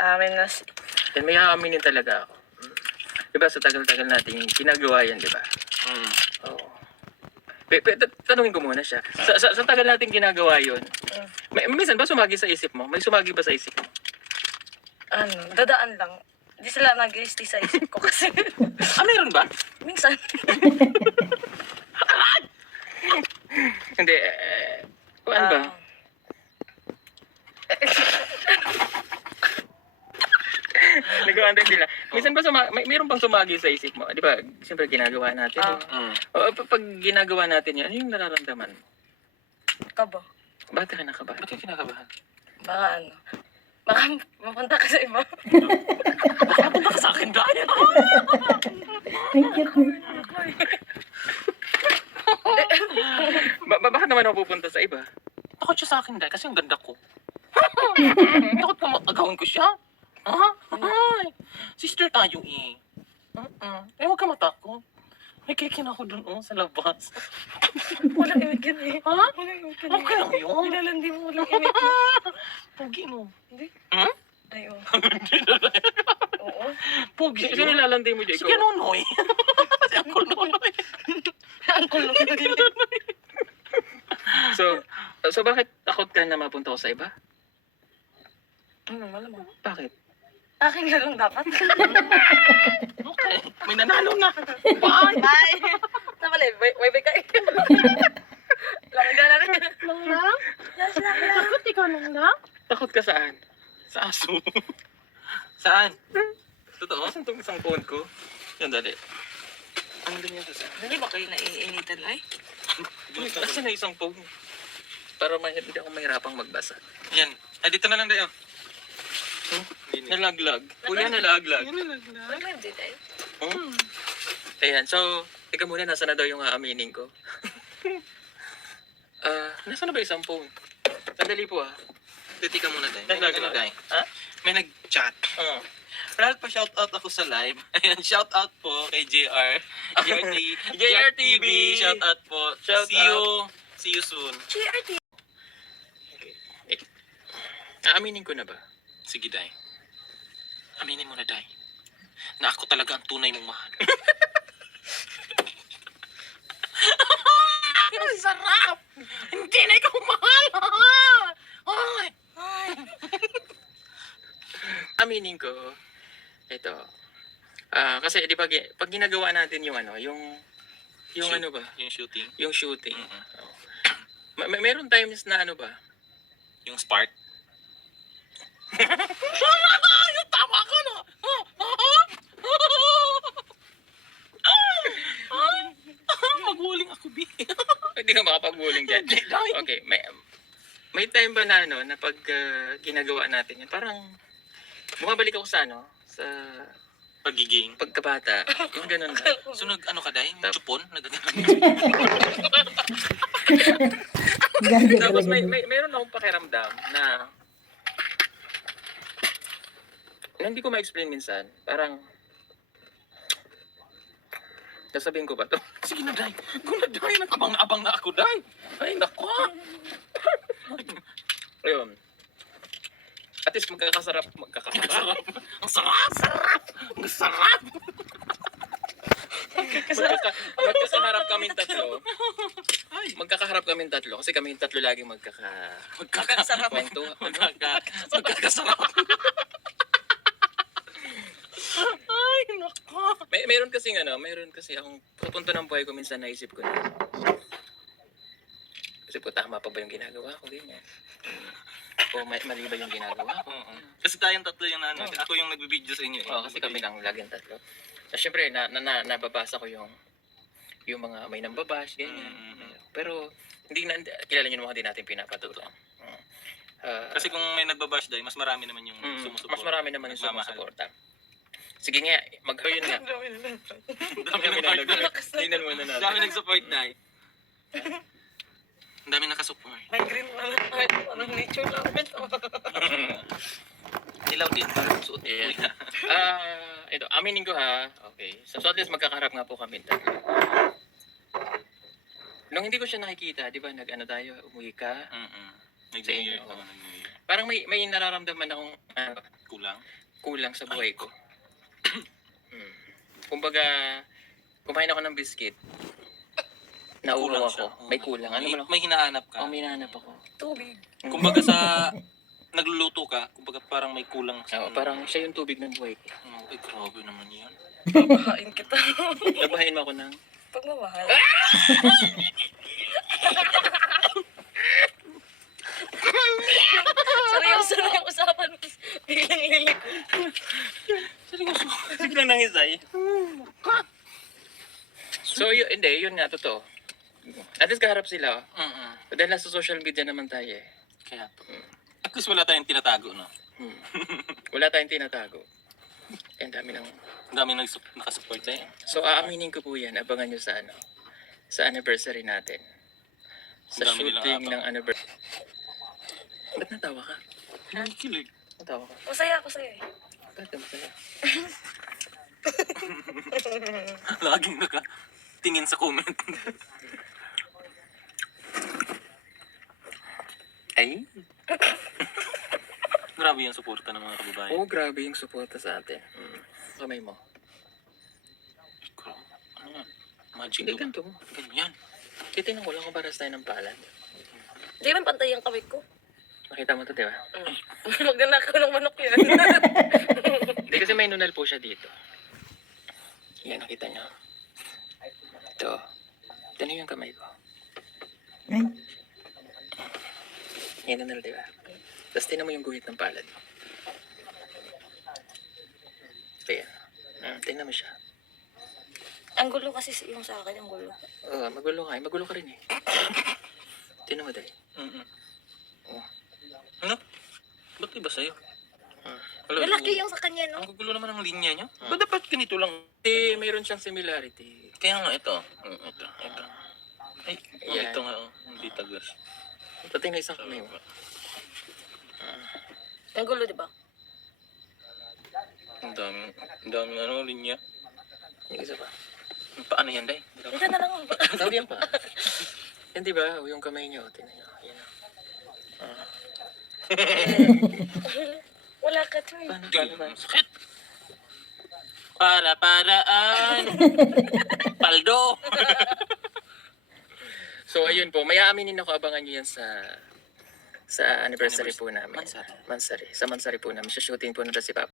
amin na Then may aaminin talaga ako. Diba sa tagal-tagal natin ginagawa yan, diba? Oo. Tanungin ko muna siya. Sa tagal natin ginagawa yun, minsan ba sumagi sa isip mo? May sumagi ba sa isip mo? Dadaan lang. Hindi sila nag-stay sa isip ko kasi Meron ba? minsan. Hindi, ano ba? Nag-aantay sila. Minsan ba mayroon bang sumagi sa isip mo? Di ba, siyempre ginagawa natin. O, pag ginagawa natin yan, ano yung nararamdaman mo? Kaba. Bakit ka nakabahan? Bakit ka kinakabahan? Baka baka mapunta ka sa iba. Mapunta ka sa akin dahil. Thank you. Bakit naman ako pupunta sa iba? Takot siya sa akin dahil kasi ang ganda ko. Takot ka agawin ko siya? Ay, sister tayo eh. Huwag ka matakot. May kikin ako dun sa labas. Walang imigin eh. Ha? Walang imigin. Okay lang yun. Nilalandi mo walang imigin. Pogi mo. Hindi. Ay, oo. Oo. Pogi. Sino nilalandi mo dyan? Si Kanonoy. Si Uncle Nonoy. Angkol lang. So bakit takot ka na mapunta ko sa iba? Malamang. Bakit? Akin nga lang dapat. Okay. May nanalo na. Bye. Bye. Namali, bye ka eh. Laki ka na rin. Lang? Takot ikaw lang? Takot ka saan? Sa aso. Saan? Totoo? Saan itong isang phone ko? Yan, dali. Ano din yan sa saan? Hindi ba kayo naiinitan ay? Kasi na isang phone. Para hindi ako mahirapang magbasa. Yan. Ay, dito na lang tayo. Nalaglag. Kuya, nalaglag. Wala din ay. Ayan, so, teka muna, nasa na daw yung aaminin ko? Nasa na ba isang phone? Sandali po Titi ka muna tayo. Nalaglag. Ha? May nag-chat. Ralph, pa-shoutout ako sa live. Ayan, shoutout po kay JR. JRTV. Shoutout po. Shout See you soon. GRT. Aaminin ko na ba? Sige, Day. Aminin mo na, Day. Na ako talaga ang tunay mong mahal. Ang sarap! Hindi na ikaw mahal! Aminin ko, ito. Kasi di ba, pag ginagawa natin yung Shoot. ano ba? Yung shooting. Yung shooting. Meron times na ano ba? Yung spark. Yung tama ka na! Magwuling ako, B. Hindi ka makapag-bowling dyan. Okay, may time ba na na pag ginagawa natin yan, parang bumabalik ako sa sa Pagiging. pagkabata. Yung ganun ba? So, ano ka, Day? Chupon? Tapos mayroon akong pakiramdam na hindi ko ma-explain minsan. Parang sasabihin ko ba to? Sige na, Day. Go na, Day. Abang na ako, Day. Ay, nako! Ayun. At least magkakasarap. Ang sarap! Ang sarap! Magkakaharap kaming tatlo. Magkakaharap kaming tatlo. Kasi kaming tatlo laging Magkakasarap. Magkakasarap. Ay, nako! Meron kasi akong papunto ng buhay ko minsan naisip ko na. Kasi po tama pa ba yung ginagawa ko, ganyan. O mali ba yung ginagawa ko? Kasi tayong tatlo yung ako yung nagbibideo sa inyo. Oo, kasi kami lang laging tatlo. Siyempre, nababasa ko yung mga may nambabash, ganyan. Pero, kilala nyo naman hindi natin pinapatuto. Kasi kung may nagbabash, Day, mas marami naman yung sumusuporta. Mas marami naman yung sumusuporta. Sige nga, yun nga. Dami nag-support. Tingnan muna natin. Dami nag-support, Day. Ang dami nakasupport. May green parang nature lang. Ilaw din, parang suot. Yeah. Ito, aminin ko ha. Okay. So at least magkakaharap nga po kami tatlo. Nung hindi ko siya nakikita, di ba, nag-ano tayo, umuwi ka. Nag-New Year. Parang may nararamdaman akong kulang sa buhay ko. Kumbaga, kumain ako ng biscuit. Nauuhaw Kulang ako. siya. May kulang. Ano man ako? May hinahanap ka. May hinahanap ako. Tubig. Kumbaga sa nagluluto ka, kumbaga parang may kulang sa... Oo, parang siya yung tubig ng buhay ko. Ay, grabe naman yan. Babahain kita. Labahin mo ako ng... Pagmamahal. Seryoso na yung usapan. Biglang lilik. Seryoso. Biglang nangisay. So, yun nga, totoo. At least kaharap sila. Dahil nasa social media naman tayo eh. Kaya to. At least wala tayong tinatago, no? Wala tayong tinatago. Ang dami ng... Ang dami nakasupport na yan. So, aaminin ko po yan. Abangan nyo sa sa anniversary natin. Sa Ang dami nilang shooting abang. ng anniversary. Ba't natawa ka? Kilig. Natawa ka? Masaya eh. Ba't ka masaya? Laging nakatingin sa comment. Ay? Grabe yung suporta ng mga kababayan. Oo, grabe yung suporta sa atin. Kamay mo. Grabe. Ano yan? Magic Hindi, ba? ganito mo. Ganyan. Titignan ko lang kung paras tayo ng palad. Di man pantay ang kawit ko. Makita mo to, di ba? Magnanak ko ng manok yan. Hindi kasi may nunal po siya dito. Yan, nakita niyo. Ito. Ito na yung kamay ko. Yan nunal, di ba? Tapos tinan mo yung guhit ng palad. Ayan. Tingnan mo siya. Ang gulo kasi yung sa akin, ang gulo. Oo, magulo ka. Magulo ka rin eh. Tingnan mo dali. Ano? Ba't iba sa'yo? Malaki yung sa kanya, no? Ang gugulo naman ang linya niyo. Ba't dapat ganito lang? Eh, mayroon siyang similarity. Kaya nga ito. Ito. Ay, Yan. ito nga. Hindi tagas. Pati na isang kamay mo. Ang gulo, di ba? Ang dami linya. Yung isa pa. Paano yan, Day? Hindi na lang. Tawag yan pa. Yan di ba? O, yung kamay niyo. Tingnan niyo. Yan. Wala ka, Choy. Paano? Sakit! Paraan! Paldo! So, ayun po. May aaminin ako. Abangan niyo yan sa anniversary po namin. Mansari. Mansari. Sa Mansari po namin. Sa shooting po nila si Papa.